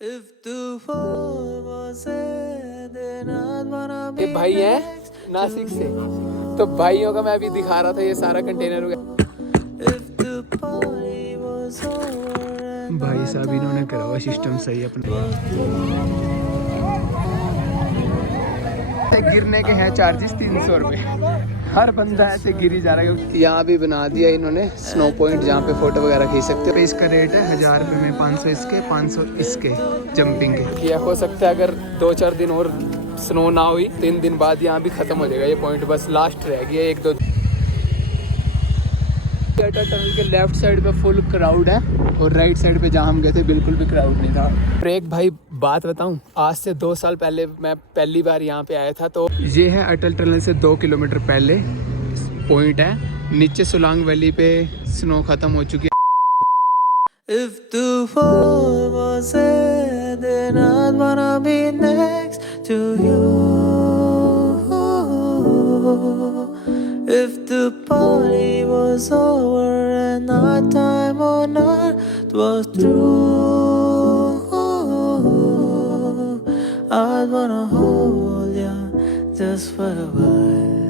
ये भाई है नासिक से, तो भाइयों का मैं अभी दिखा रहा था ये सारा कंटेनर। भाई साहब इन्होंने करा हुआ सिस्टम सही अपने। गिरने के हैं चार्जेस 300 रुपये, हर बंदा ऐसे गिरी जा रहा है। यहाँ भी बना दिया इन्होंने स्नो पॉइंट जहाँ पे फोटो वगैरह खींच सकते हो। इसका रेट है 1000 रुपये में, 500 इसके, 500 इसके जंपिंग के। यह हो सकता है अगर 2-4 दिन और स्नो ना हुई, 3 दिन बाद यहाँ भी खत्म हो जाएगा ये पॉइंट, बस लास्ट रह गया 1-2। अटल टनल के लेफ्ट साइड पे फुल क्राउड है और राइट साइड पे जहाँ हम गए थे बिल्कुल भी क्राउड नहीं था। एक भाई बात बताऊं, आज से 2 साल पहले मैं पहली बार यहाँ पे आया था। तो ये है अटल टनल से 2 किलोमीटर पहले पॉइंट है। नीचे सोलांग वैली पे स्नो खत्म हो चुकी है। If the fall was then I'd wanna be next to you. If the party was over and our time on earth was through, I'd wanna hold you just for a while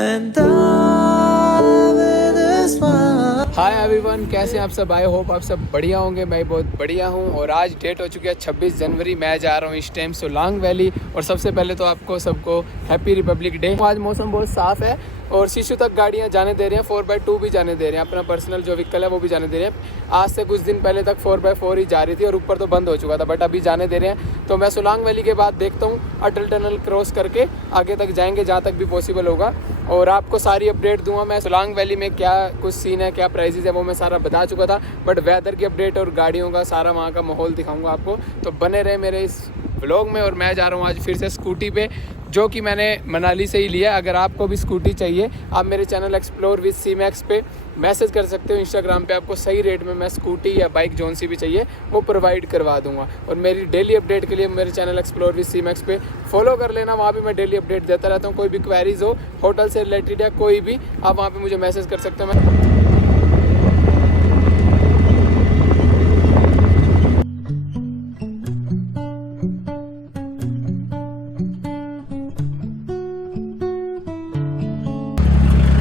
and die with a smile. Hi everyone, कैसे हैं आप सब? I hope आप सब बढ़िया होंगे। मैं बहुत बढ़िया हूं और आज डेट हो चुकी है 26 जनवरी। मैं जा रहा हूं इस टाइम सोलांग वैली। और सबसे पहले तो आपको सबको हैप्पी रिपब्लिक डे। आज मौसम बहुत साफ़ है और शिशु तक गाड़ियां जाने दे रही हैं, 4x2 भी जाने दे रहे हैं, अपना पर्सनल जो व्हीकल है वो भी जाने दे रहे हैं। आज से कुछ दिन पहले तक 4x4 ही जा रही थी और ऊपर तो बंद हो चुका था, बट अभी जाने दे रहे हैं। तो मैं सोलांग वैली के बाद देखता हूँ अटल टनल क्रॉस करके आगे तक जाएंगे जहाँ तक भी पॉसिबल होगा, और आपको सारी अपडेट दूंगा। मैं सोलांग वैली में क्या कुछ सीन है, क्या प्राइजेज है, वो मैं सारा बता चुका था, बट वेदर की अपडेट और गाड़ियों का सारा वहाँ का माहौल दिखाऊंगा आपको। तो बने रहे मेरे इस व्लॉग में। और मैं जा रहा हूँ आज फिर से स्कूटी पे, जो कि मैंने मनाली से ही लिया। अगर आपको भी स्कूटी चाहिए, आप मेरे चैनल एक्सप्लोर विद C-Max पे मैसेज कर सकते हो इंस्टाग्राम पे। आपको सही रेट में मैं स्कूटी या बाइक जोन सी भी चाहिए वो प्रोवाइड करवा दूंगा। और मेरी डेली अपडेट के लिए मेरे चैनल एक्सप्लोर विद C-Max पे फॉलो कर लेना, वहाँ भी मैं डेली अपडेट देता रहता हूँ। कोई भी क्वेरीज हो होटल से रिलेटेड या कोई भी, आप वहाँ पर मुझे मैसेज कर सकते हो। मैं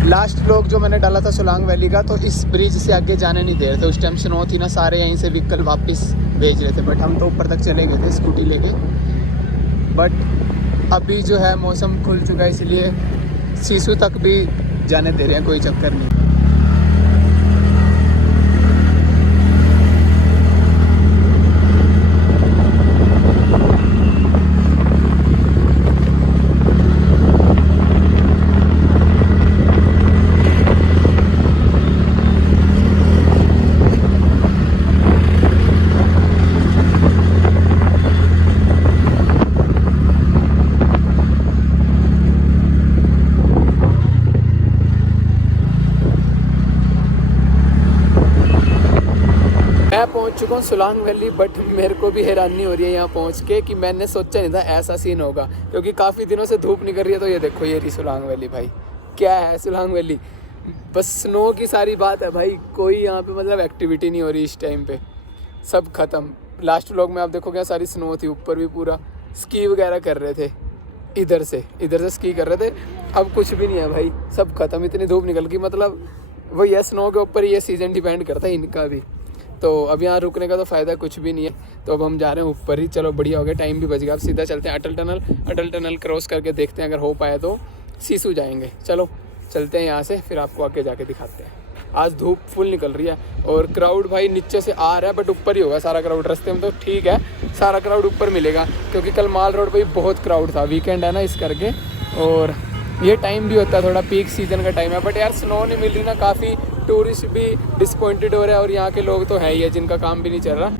लास्ट व्लॉग जो मैंने डाला था सोलांग वैली का, तो इस ब्रिज से आगे जाने नहीं दे रहे थे। उस टाइम स्नो थी ना, सारे यहीं से व्हीकल वापस भेज रहे थे, बट हम तो ऊपर तक चले गए थे स्कूटी लेके। बट अभी जो है मौसम खुल चुका है, इसलिए शिशु तक भी जाने दे रहे हैं, कोई चक्कर नहीं। पहुंच चुका हूँ सोलांग वैली, बट मेरे को भी हैरानी हो रही है यहाँ पहुँच के कि मैंने सोचा नहीं था ऐसा सीन होगा, क्योंकि काफ़ी दिनों से धूप निकल रही है। तो ये देखो, ये रही सोलांग वैली। भाई क्या है सोलांग वैली, बस स्नो की सारी बात है भाई। कोई यहाँ पे मतलब एक्टिविटी नहीं हो रही इस टाइम पे, सब ख़त्म। लास्ट व्लॉग में आप देखोगे सारी स्नो थी, ऊपर भी पूरा स्की वगैरह कर रहे थे, इधर से स्की कर रहे थे। अब कुछ भी नहीं है भाई, सब ख़त्म। इतनी धूप निकल गई, मतलब वो ये स्नो के ऊपर ये सीज़न डिपेंड करता है इनका भी। तो अब यहाँ रुकने का तो फ़ायदा कुछ भी नहीं है। तो अब हम जा रहे हैं ऊपर ही। चलो बढ़िया हो गया, टाइम भी बच गया। अब सीधा चलते हैं अटल टनल क्रॉस करके देखते हैं, अगर हो पाया तो शिशु जाएंगे। चलो चलते हैं यहाँ से, फिर आपको आगे जाके दिखाते हैं। आज धूप फुल निकल रही है और क्राउड भाई नीचे से आ रहा है, बट ऊपर ही होगा सारा क्राउड। रास्ते में तो ठीक है, सारा क्राउड ऊपर मिलेगा, क्योंकि कल माल रोड पर बहुत क्राउड था, वीकेंड है ना इस करके। और ये टाइम भी होता है थोड़ा पीक सीजन का टाइम है, बट यार स्नो नहीं मिल रही ना, काफ़ी टूरिस्ट भी डिसपॉइंटेड हो रहे हैं। और यहाँ के लोग तो है ही है जिनका काम भी नहीं चल रहा।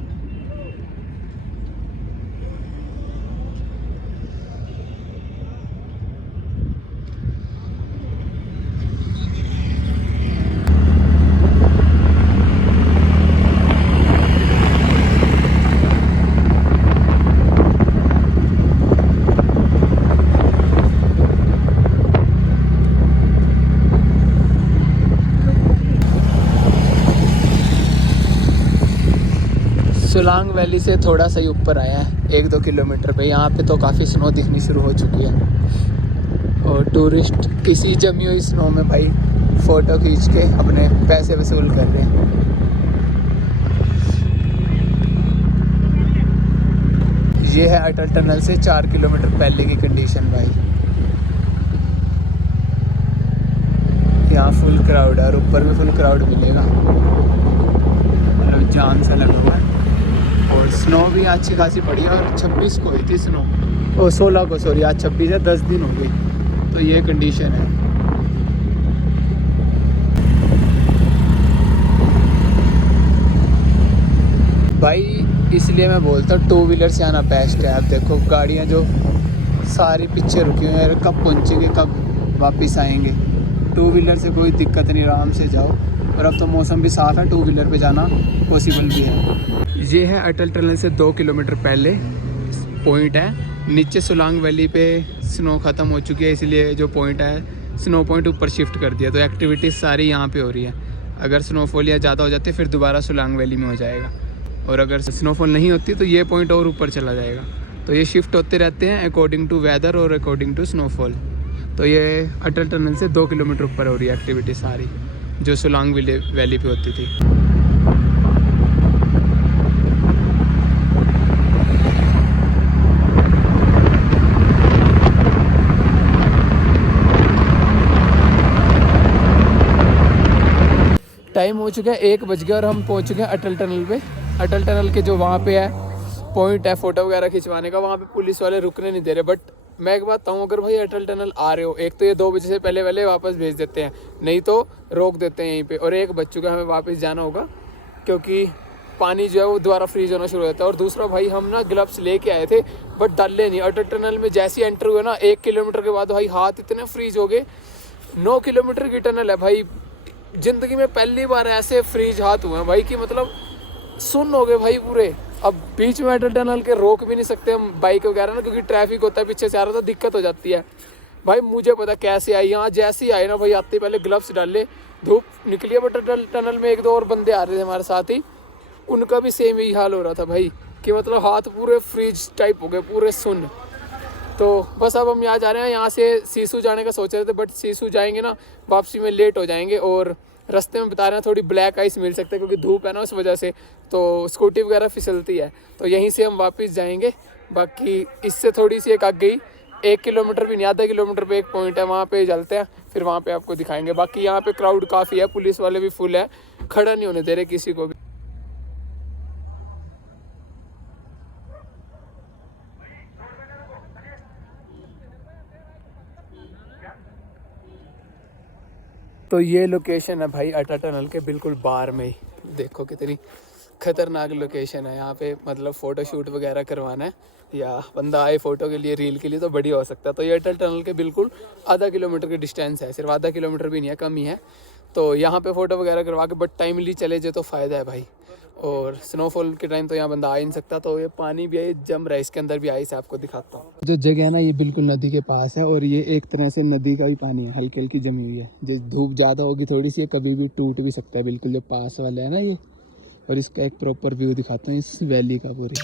सोलांग वैली से थोड़ा सा ही ऊपर आया है 1-2 किलोमीटर पे। यहाँ पे तो काफ़ी स्नो दिखनी शुरू हो चुकी है और टूरिस्ट किसी जमी हुई स्नो में भाई फ़ोटो खींच के अपने पैसे वसूल कर रहे हैं। ये है अटल टनल से 4 किलोमीटर पहले की कंडीशन भाई। यहाँ फुल क्राउड है और ऊपर भी फुल क्राउड मिलेगा, मतलब जाम सा लगा हुआ है। और स्नो भी अच्छी खासी पड़ी है और 26 को हुई थी स्नो, ओ 16 को, सॉरी आज 26 है, 10 दिन हो गई। तो ये कंडीशन है भाई। इसलिए मैं बोलता हूँ 2 व्हीलर से आना बेस्ट है। आप देखो गाड़ियाँ जो सारी पीछे रुकी हुई हैं, कब पहुँचेंगे कब वापस आएंगे। 2 व्हीलर से कोई दिक्कत नहीं, आराम से जाओ। और अब तो मौसम भी साफ़ है, 2 व्हीलर पे जाना पॉसिबल भी है। ये है अटल टनल से 2 किलोमीटर पहले पॉइंट है। नीचे सोलांग वैली पे स्नो ख़त्म हो चुकी है, इसलिए जो पॉइंट है स्नो पॉइंट ऊपर शिफ्ट कर दिया। तो एक्टिविटीज़ सारी यहाँ पे हो रही है। अगर स्नोफॉल या ज़्यादा हो जाती है फिर दोबारा सोलांग वैली में हो जाएगा, और अगर स्नोफॉल नहीं होती तो ये पॉइंट और ऊपर चला जाएगा। तो ये शिफ्ट होते रहते हैं अकॉर्डिंग टू वेदर और अकॉर्डिंग टू स्नोफॉल। तो ये अटल टनल से 2 किलोमीटर ऊपर हो रही है एक्टिविटी सारी, जो सोलांग वैली पे होती थी। टाइम हो चुका है 1 बज गया और हम पहुंच चुके हैं अटल टनल पे। अटल टनल के जो वहाँ पे है पॉइंट है फ़ोटो वगैरह खिंचवाने का, वहाँ पे पुलिस वाले रुकने नहीं दे रहे। बट मैं एक बात बताऊँ, अगर भाई अटल टनल आ रहे हो, एक तो ये 2 बजे से पहले पहले वापस भेज देते हैं, नहीं तो रोक देते हैं यहीं पे। और 1 बज चुका है, हमें वापस जाना होगा क्योंकि पानी जो है वो दोबारा फ्रीज होना शुरू हो जाता है। और दूसरा भाई हम ना ग्लव्स लेके आए थे बट डाले नहीं। अटल टनल में जैसे ही एंटर हुए ना 1 किलोमीटर के बाद भाई हाथ इतने फ्रीज हो गए। 9 किलोमीटर की टनल है भाई, ज़िंदगी में पहली बार ऐसे फ्रीज हाथ हुए हैं भाई कि मतलब सुन्न हो गए भाई पूरे। अब बीच में अटल टनल के रोक भी नहीं सकते हम बाइक वगैरह ना, क्योंकि ट्रैफिक होता है पीछे से आ रहा, तो दिक्कत हो जाती है भाई। मुझे पता कैसे आई, यहाँ जैसे ही आए ना भाई, आते पहले ग्लव्स डाले, धूप निकली है। बट अटल टनल में 1-2 और बंदे आ रहे थे हमारे साथ ही, उनका भी सेम ही हाल हो रहा था भाई कि मतलब हाथ पूरे फ्रीज टाइप हो गए, पूरे सुन्न। तो बस अब हम यहाँ जा रहे हैं, यहाँ से सीसू जाने का सोच रहे थे, बट सीसू जाएंगे ना वापसी में लेट हो जाएंगे। और रास्ते में बता रहे हैं थोड़ी ब्लैक आइस मिल सकता है क्योंकि धूप है ना, उस वजह से तो स्कूटी वगैरह फिसलती है। तो यहीं से हम वापस जाएंगे। बाकी इससे थोड़ी सी एक आगे ही 1 किलोमीटर भी नहीं, आधा किलोमीटर पे एक पॉइंट है, वहाँ पे चलते हैं, फिर वहाँ पे आपको दिखाएंगे। बाकी यहाँ पे क्राउड काफ़ी है, पुलिस वाले भी फुल है, खड़ा नहीं होने दे रहे किसी को भी। तो ये लोकेशन है भाई अटल टनल के बिल्कुल बाहर में ही। देखो कितनी खतरनाक लोकेशन है यहाँ पे, मतलब फ़ोटो शूट वगैरह करवाना है या बंदा आए फ़ोटो के लिए, रील के लिए, तो बढ़िया हो सकता है। तो ये अटल टनल के बिल्कुल आधा किलोमीटर की डिस्टेंस है, सिर्फ आधा किलोमीटर भी नहीं है, कम ही है। तो यहाँ पे फ़ोटो वगैरह करवा के बट टाइमली चले जाए तो फ़ायदा है भाई। और स्नोफॉल के टाइम तो यहाँ बंदा आ ही नहीं सकता। तो ये पानी भी है, जम रहा है, इसके अंदर भी आइस आपको दिखाता हूँ। जो जगह है ना ये बिल्कुल नदी के पास है और ये एक तरह से नदी का भी पानी है, हल्की हल्की जमी हुई है। जो धूप ज़्यादा होगी थोड़ी सी, कभी भी टूट भी सकता है बिल्कुल, जो पास वाला है ना ये। और इसका एक प्रॉपर व्यू दिखाता हूँ इस वैली का पूरी।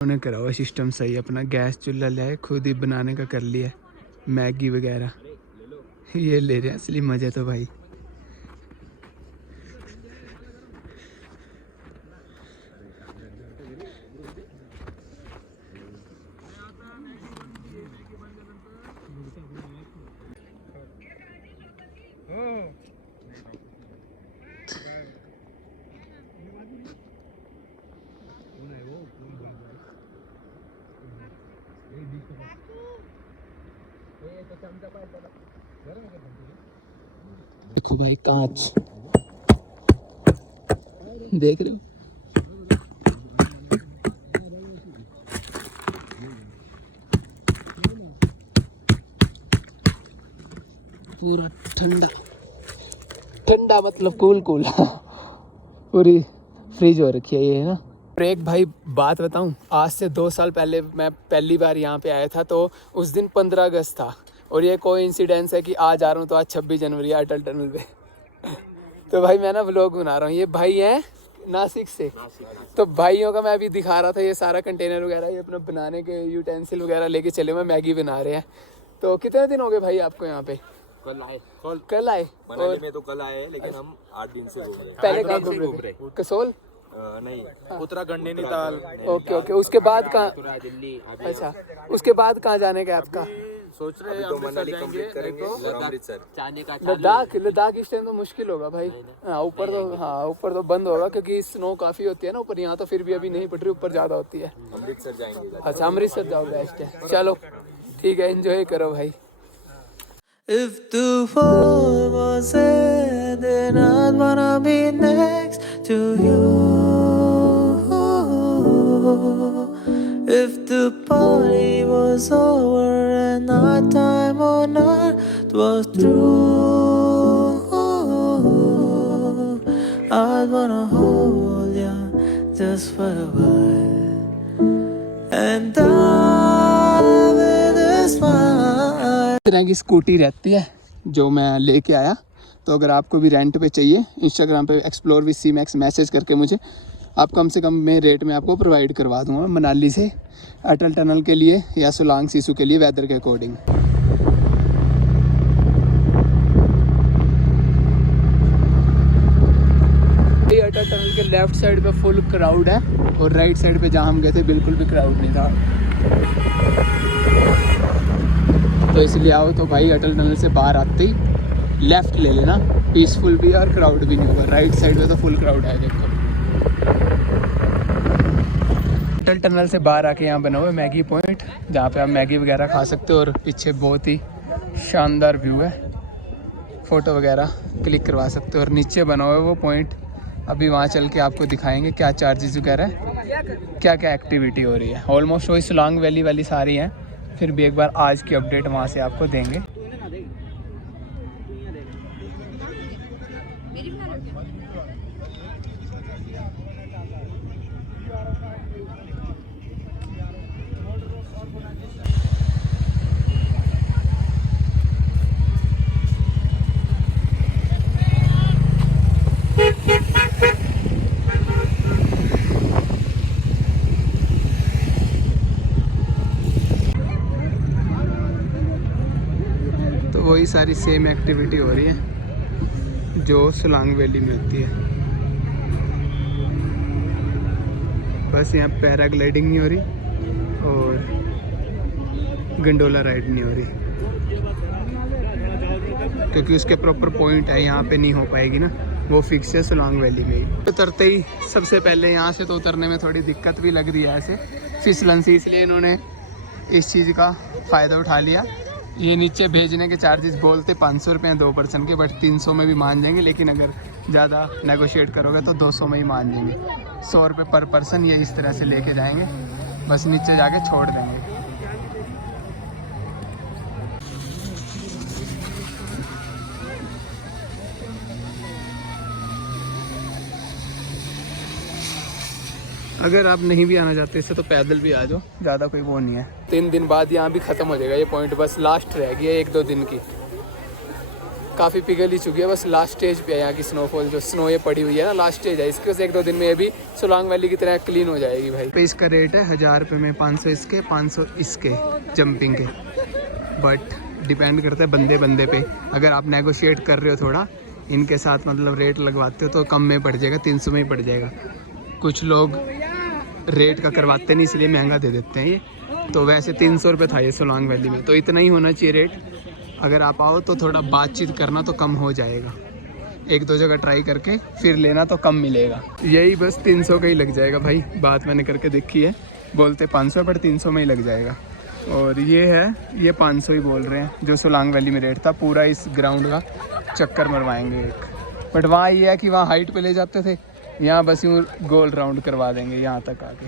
उन्होंने करा हुआ सिस्टम सही, अपना गैस चूल्हा लाए, खुद ही बनाने का कर लिया, मैगी वगैरह ये ले रहे हैं असली मज़ा तो भाई। देखो भाई कांच देख रहे हो, पूरा ठंडा ठंडा मतलब कूल कूल पूरी फ्रीज हो रखी है ये ना। और एक भाई बात बताऊं, आज से 2 साल पहले मैं पहली बार यहाँ पे आया था, तो उस दिन 15 अगस्त था और ये कोइंसिडेंस है कि आज आ रहा हूँ तो आज 26 जनवरी अटल टनल पे तो भाई मैं ना व्लॉग बना रहा हूँ। ये भाई हैं नासिक से, तो भाइयों का मैं अभी दिखा रहा था, ये सारा कंटेनर वगैरह ये अपना बनाने के यूटेंसिल वगैरह लेके चले हुए मैगी बना रहे हैं। तो कितने दिन हो गए भाई आपको यहाँ पे? कल आए मनाली में तो कल आए, लेकिन हम 8 दिन से घूम रहे हैं। पहले कहाँ घूम रहे थे? कसोल नहीं, उत्तराखंड, नैनीताल। ओके ओके, उसके बाद कहाँ? दिल्ली। अच्छा, उसके बाद कहाँ जाने का आपका? सोच रहे हैं तो मनाली कंप्लीट करेंगे और अमृतसर। लद्दाख इस टाइम तो मुश्किल होगा भाई। ऊपर तो बंद होगा क्योंकि स्नो काफी होती है ना ऊपर। यहाँ तो फिर भी अभी नहीं पड़ रही, ऊपर ज्यादा होती है। अमृतसर जाएंगे। अच्छा, अमृतसर जाओ, बेस्ट है। चलो ठीक है, एंजॉय करो भाई। If the world was ending, I'd wanna be next to you. If the party was over and our time on earth was through, I'd wanna hold you just for a while and die with a smile. इस तरह की scooty रहती है जो मैं लेके आया, तो अगर आपको भी रेंट पे चाहिए, इंस्टाग्राम पे explore with C Max message करके मुझे, आप कम से कम मैं रेट में आपको प्रोवाइड करवा दूंगा मनाली से अटल टनल के लिए या सोलांग सिसु के लिए, वेदर के अकॉर्डिंग। अटल टनल के लेफ्ट साइड पे फुल क्राउड है और राइट साइड पे जहाँ हम गए थे बिल्कुल भी क्राउड नहीं था। तो इसलिए आओ तो भाई अटल टनल से बाहर आते ही लेफ़्ट ले लेना, पीसफुल भी है और क्राउड भी नहीं होगा। राइट साइड में तो फुल क्राउड है। देखो अटल टनल से बाहर आके यहाँ बना हुआ है मैगी पॉइंट, जहाँ पे आप मैगी वगैरह खा सकते हो और पीछे बहुत ही शानदार व्यू है, फ़ोटो वगैरह क्लिक करवा सकते हो। और नीचे बना हुआ है वो पॉइंट, अभी वहाँ चल के आपको दिखाएंगे क्या चार्जेस वगैरह है, क्या क्या एक्टिविटी हो रही है। ऑलमोस्ट वही सोलांग वैली वाली सारी हैं, फिर भी एक बार आज की अपडेट वहाँ से आपको देंगे। वही सारी सेम एक्टिविटी हो रही है जो सोलांग वैली में होती है, बस यहाँ पैराग्लाइडिंग नहीं हो रही और गंडोला राइड नहीं हो रही, क्योंकि उसके प्रॉपर पॉइंट है, यहाँ पे नहीं हो पाएगी ना, वो फिक्स है सोलांग वैली में ही। उतरते ही सबसे पहले यहाँ से तो उतरने में थोड़ी दिक्कत भी लग रही है ऐसे फिसलन सी, इसलिए इन्होंने इस चीज़ का फ़ायदा उठा लिया। ये नीचे भेजने के चार्जेस बोलते 500 रुपये हैं 2 पर्सन के, बट 300 में भी मान जाएंगे, लेकिन अगर ज़्यादा नेगोशिएट करोगे तो 200 में ही मान जाएंगे। 100 रुपये पर पर्सन ये इस तरह से लेके जाएंगे, बस नीचे जाके छोड़ देंगे। अगर आप नहीं भी आना चाहते इससे तो पैदल भी आ जाओ, ज़्यादा कोई वो नहीं है। 3 दिन बाद यहाँ भी ख़त्म हो जाएगा ये पॉइंट, बस लास्ट रह गई है 1-2 दिन की, काफ़ी पिघल ही चुकी है, बस लास्ट स्टेज पे है यहाँ की स्नोफॉल, जो स्नो ये पड़ी हुई है ना, लास्ट स्टेज है इसके, बस 1-2 दिन में ये भी सोलांग वैली की तरह क्लीन हो जाएगी भाई। पे इसका रेट है 1000 रुपये में, 500 इसके, 500 इसके जंपिंग के, बट डिपेंड करता है बंदे बंदे पे। अगर आप नेगोशिएट कर रहे हो थोड़ा इनके साथ, मतलब रेट लगवाते हो तो कम में पड़ जाएगा, 300 में ही पड़ जाएगा। कुछ लोग रेट का करवाते नहीं इसलिए महंगा दे देते हैं ये, तो वैसे 300 रुपये था ये सोलांग वैली में, तो इतना ही होना चाहिए रेट। अगर आप आओ तो थोड़ा बातचीत करना तो कम हो जाएगा, 1-2 जगह ट्राई करके फिर लेना तो कम मिलेगा। यही बस 300 का ही लग जाएगा भाई, बात मैंने करके देखी है, बोलते 500 पर 300 में ही लग जाएगा। और ये है, ये 500 ही बोल रहे हैं जो सोलांग वैली में रेट था। पूरा इस ग्राउंड का चक्कर मरवाएंगे एक, बट वहाँ ये है कि वहाँ हाइट पे ले जाते थे, यहाँ बस यूँ गोल राउंड करवा देंगे यहाँ तक आके।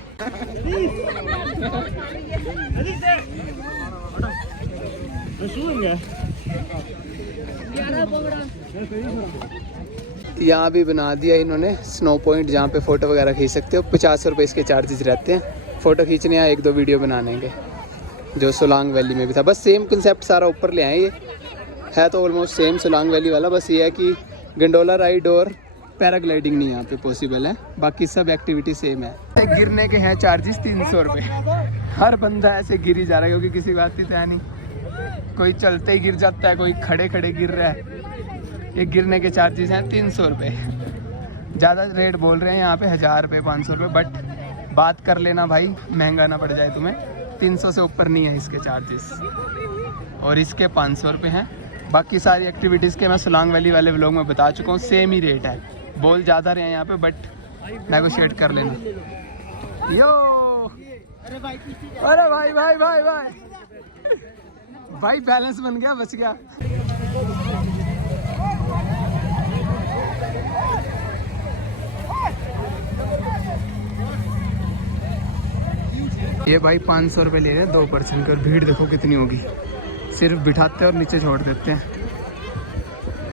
यहाँ भी बना दिया इन्होंने स्नो पॉइंट जहाँ पे फ़ोटो वगैरह खींच सकते हो। 50 रुपये इसके चार्जेस रहते हैं फ़ोटो खींचने या 1-2 वीडियो बनाने के, जो सोलांग वैली में भी था। बस सेम कंसेप्ट सारा ऊपर ले आए। ये है तो ऑलमोस्ट सेम सोलांग वैली वाला, बस ये है कि गंडोला राइड और पैराग्लाइडिंग नहीं यहाँ पे पॉसिबल है, बाकी सब एक्टिविटी सेम है। गिरने के हैं चार्जेस 300 रुपये। हर बंदा ऐसे गिर ही जा रहा है क्योंकि किसी बात की तो है नहीं, कोई चलते ही गिर जाता है, कोई खड़े खड़े गिर रहा है। ये गिरने के चार्जेस हैं 300 रुपये। ज़्यादा रेट बोल रहे हैं यहाँ पे 1000 रुपये 500 रुपये, बट बात कर लेना भाई, महंगा ना पड़ जाए तुम्हें। 300 से ऊपर नहीं है इसके चार्जेस, और इसके 500 रुपये हैं। बाकी सारी एक्टिविटीज़ के मैं सोलांग वैली वाले व्लॉग में बता चुका हूँ, सेम ही रेट है। बोल ज़्यादा रहे हैं यहाँ पे, बट नेगोशिएट कर लेना। यो अरे भाई भाई भाई भाई भाई बैलेंस बन गया, बच गया। ये भाई 500 रुपये ले रहे हैं 2 पर्सन के, और भीड़ देखो कितनी होगी। सिर्फ बिठाते हैं और नीचे छोड़ देते हैं।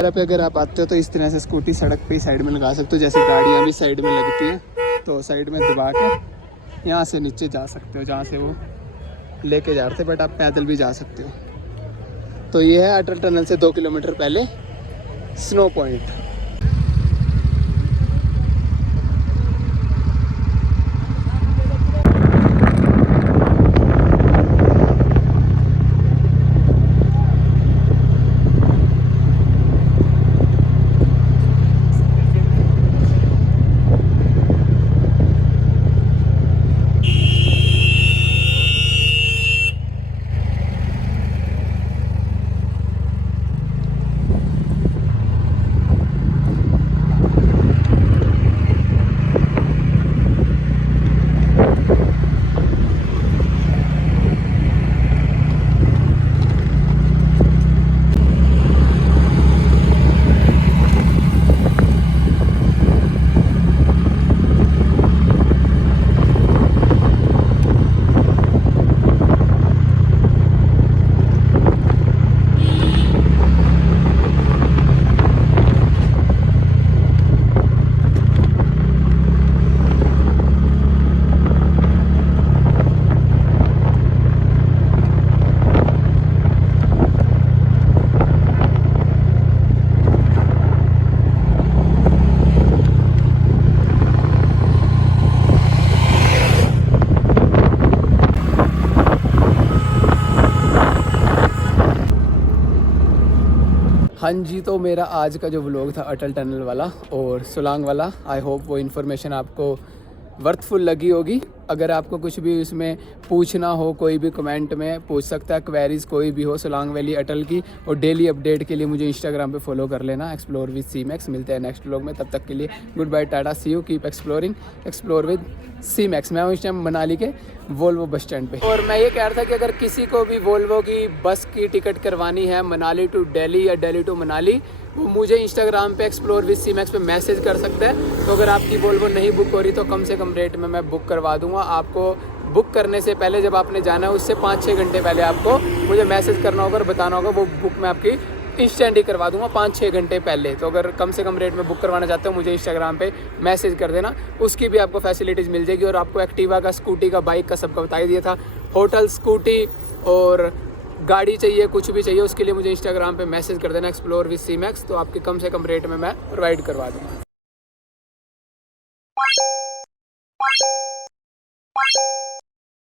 पे अगर आप आते हो तो इस तरह से स्कूटी सड़क पे ही साइड में लगा सकते हो, जैसे गाड़ियाँ भी साइड में लगती हैं, तो साइड में दबा के यहाँ से नीचे जा सकते हो जहाँ से वो लेके जा रहे थे, बट आप पैदल भी जा सकते हो। तो ये है अटल टनल से 2 किलोमीटर पहले स्नो पॉइंट। हाँ जी, तो मेरा आज का जो व्लॉग था अटल टनल वाला और सोलांग वाला, आई होप वो इन्फॉर्मेशन आपको वर्थफुल लगी होगी। अगर आपको कुछ भी इसमें पूछना हो, कोई भी कमेंट में पूछ सकता है, क्वेरीज कोई भी हो सोलांग वैली अटल की, और डेली अपडेट के लिए मुझे इंस्टाग्राम पे फॉलो कर लेना, एक्सप्लोर विद सी मैक्स। मिलते हैं नेक्स्ट व्लॉग में, तब तक के लिए goodbye, tata, see you, keep exploring, explore with C Max. मैं हूँ इस टाइम मनाली के वोल्वो बस स्टैंड पे, और मैं ये कह रहा था कि अगर किसी को भी वोल्वो की बस की टिकट करवानी है मनाली टू दिल्ली या दिल्ली टू मनाली, वो मुझे इंस्टाग्राम पे एक्सप्लोर विद सी मैक्स पे मैसेज कर सकते हैं। तो अगर आपकी वोल्वो नहीं बुक हो रही तो कम से कम रेट में मैं बुक करवा दूंगा। आपको बुक करने से पहले, जब आपने जाना है उससे 5-6 घंटे पहले आपको मुझे मैसेज करना होगा और बताना होगा, वो बुक मैं आपकी इंस्टेंट ही करवा दूंगा 5-6 घंटे पहले। तो अगर कम से कम रेट में बुक करवाना चाहते हो मुझे इंस्टाग्राम पे मैसेज कर देना, उसकी भी आपको फैसिलिटीज़ मिल जाएगी। और आपको एक्टिवा का, स्कूटी का, बाइक का सबका बता ही दिया था। होटल, स्कूटी और गाड़ी चाहिए, कुछ भी चाहिए, उसके लिए मुझे इंस्टाग्राम पे मैसेज कर देना, एक्सप्लोर विद सी मैक्स, तो आपके कम से कम रेट में मैं प्रोवाइड करवा दूँगा।